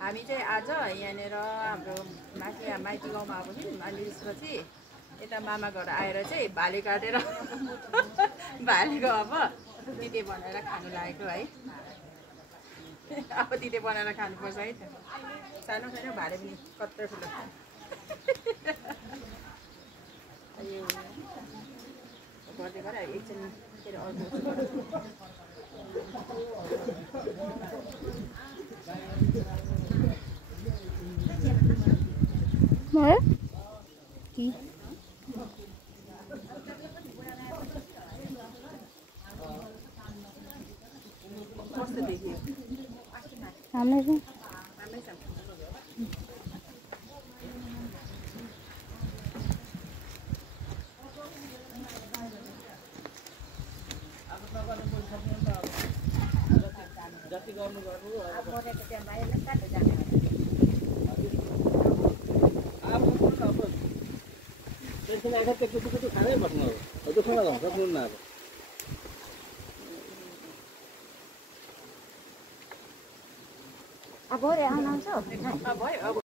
हामी चाहिँ आज यहाँनिर हाम्रो माथि माइती गाउँमा आएको थियौँ अनि त्यसपछि यता मामा घर आएर चाहिँ भाले काटेर भालेको अब तिते बनाएर खानु लागेको है। अब तिते बनाएर खानुपर्छ है त। सानो सानो भाले पनि कत्रो ठुलो यो गर्दै गर एकछिन के अरे अर्को कस्तो देखियो राम्रै छ राम्रै छ जति गर्नु गर्नु अब मरेको त्यहाँ बाहिर कहाँ जाने अब पेन्सन आएर त्यो खानै बस्नु हो त्यो खाना हुन्छ सक्नुहुन्न अब भरे आउनुहुन्छ भयो अब